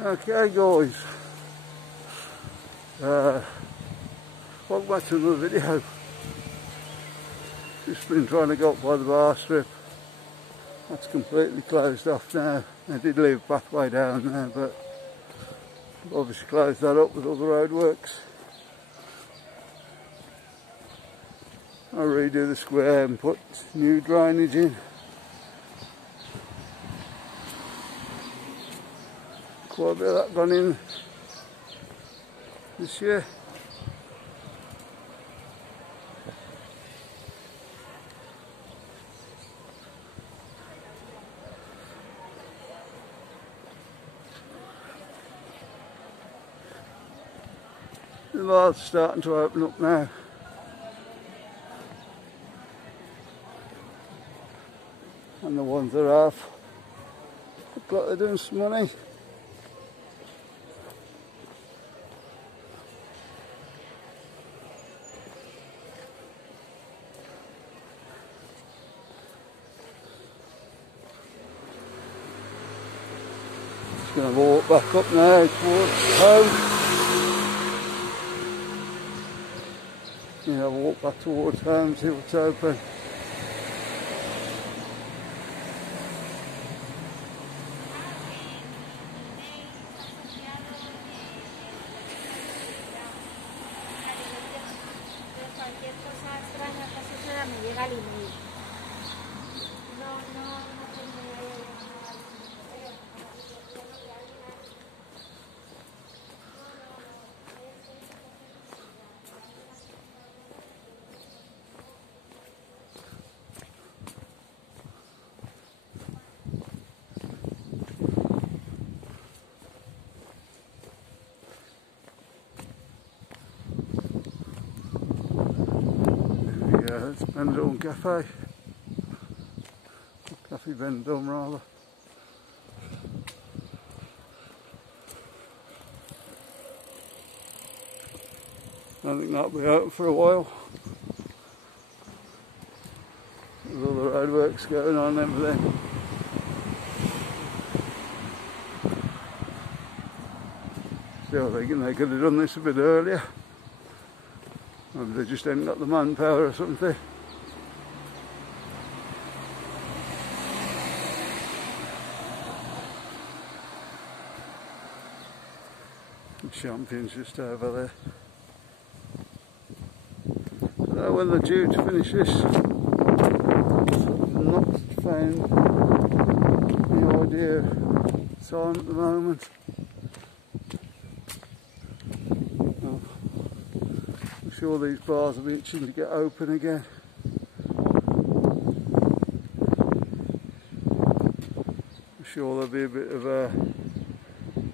Okay guys, welcome back to another video. Just been trying to go up by the bar strip. That's completely closed off now. I did leave a pathway down there, but I've obviously closed that up with all the roadworks. I'll redo the square and put new drainage in. Quite a bit of that gone in this year. The bar's starting to open up now. And the ones that are off look like they're doing some money. Just going to walk back up now towards home. Yeah, I'll walk back towards home, see what's open. It's Benidorm Cafe. Cafe Benidorm rather. I think that'll be open for a while. With all the roadworks going on and everything. Still thinking they could have done this a bit earlier. Maybe they just haven't got the manpower or something. The champion's just over there. I don't know when they're due to finish this. I've not found any idea of time at the moment. I'm sure these bars will be itching to get open again. I'm sure there'll be a bit of a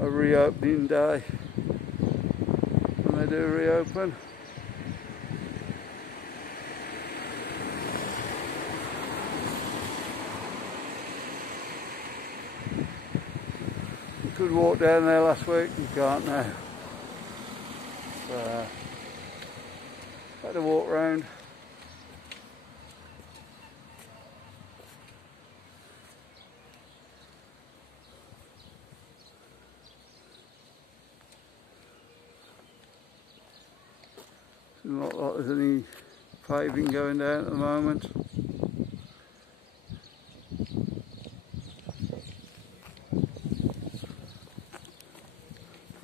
reopening day when they do reopen. You could walk down there last week, you can't now. Had to walk round. Doesn't look like there's any paving going down at the moment.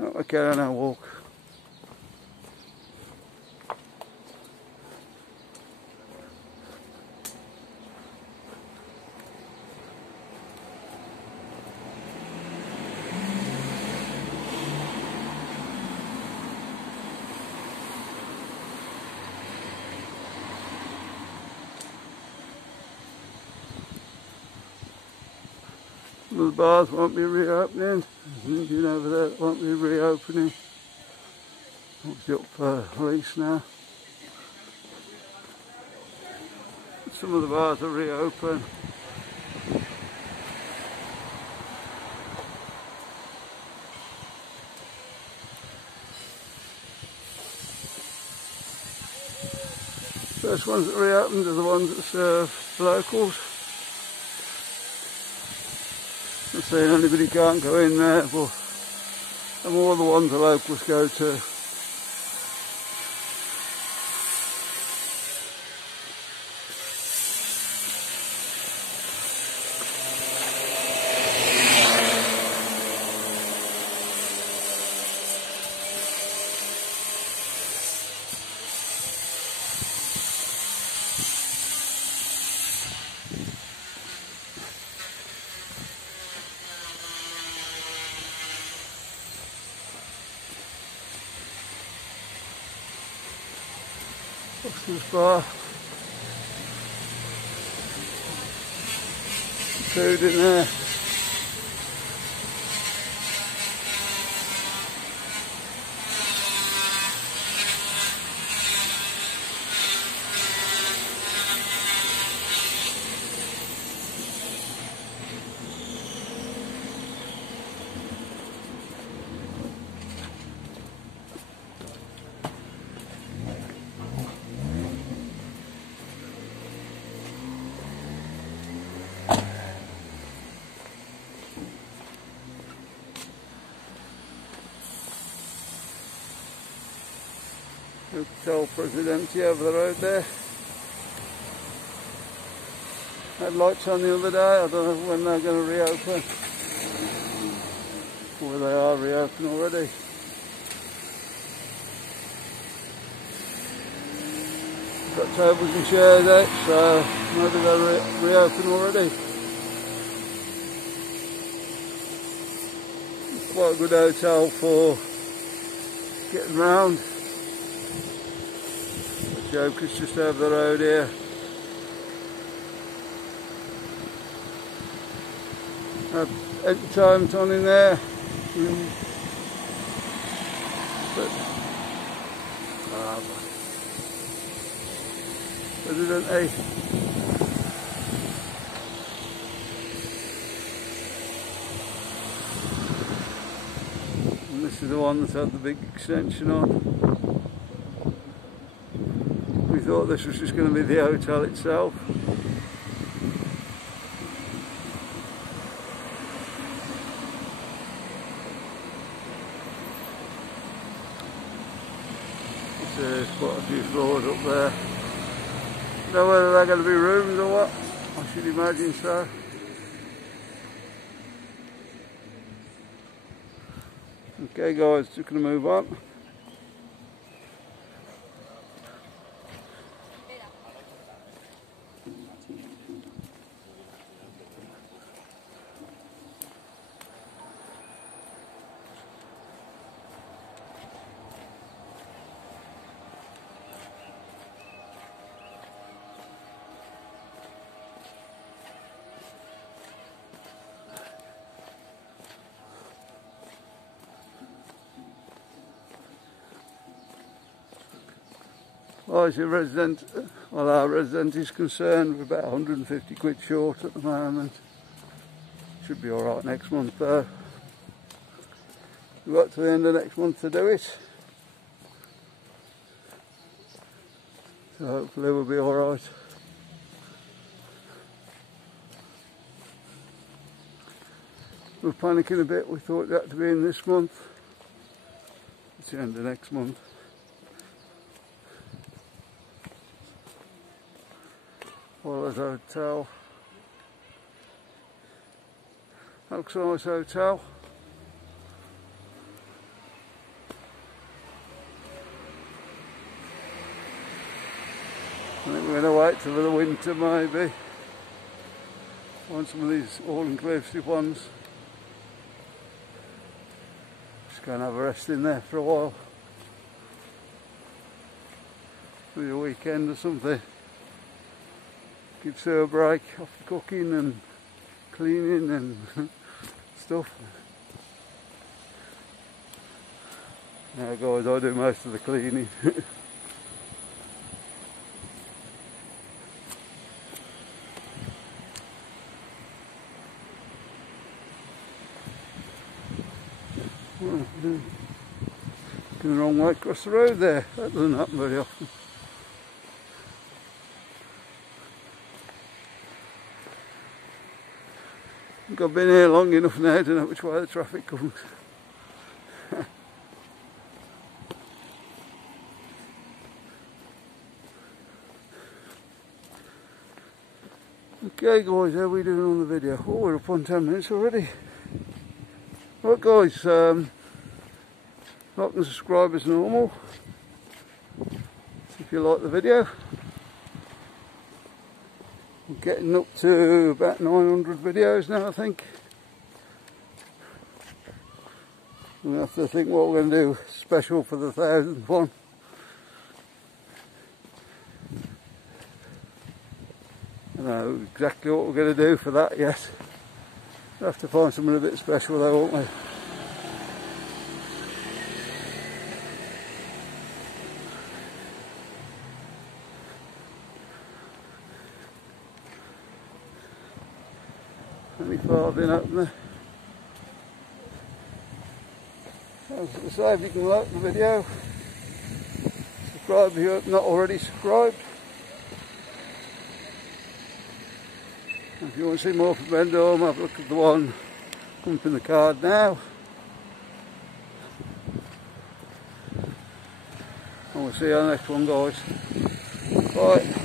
Oh, okay, I'll now walk. The bars won't be reopening. There's nothing over there that won't be reopening. Obviously up for lease now. Some of the bars are reopen. First ones that reopened are the ones that serve locals. I'm saying anybody can't go in there, but and all the ones the locals go to. Foster's bar. Food in there. Hotel Presidente over the road there. Had lights on the other day. I don't know when they're going to reopen. Or they are reopened already. Got tables and chairs out, so maybe they're reopened already. It's quite a good hotel for getting round. Joker's just over the road here. Entertainment on in there. Presidente. And this is the one that's had the big extension on. We thought this was just going to be the hotel itself. There's quite a few floors up there. Don't know whether they're going to be rooms or what. I should imagine so. Okay guys, just going to move on. Well, as our resident is concerned, we're about 150 quid short at the moment. Should be alright next month though. We've got to the end of next month to do it. So hopefully we'll be alright. We're panicking a bit, we thought that to be in this month. It's the end of next month. Well, there's a hotel. That looks a nice hotel. I think we're going to wait till the winter maybe. Find some of these all-inclusive ones. Just go and have a rest in there for a while. Maybe a weekend or something. Gives her a break off the cooking and cleaning and stuff. Now guys, I do most of the cleaning. Going the wrong way across the road there. That doesn't happen very often. I've been here long enough now to know which way the traffic comes. Okay guys, how are we doing on the video? Oh, we're up on 10 minutes already. Right guys, like and subscribe as normal if you like the video. We're getting up to about 900 videos now, I think. We'll have to think what we're going to do special for the 1000th one. I don't know exactly what we're going to do for that yet. We'll have to find something a bit special though, won't we? Any far been open there? As I say, if you can like the video, subscribe if you're not already subscribed. If you want to see more from Benidorm, have a look at the one coming from the card now. And we'll see you on the next one guys. Bye.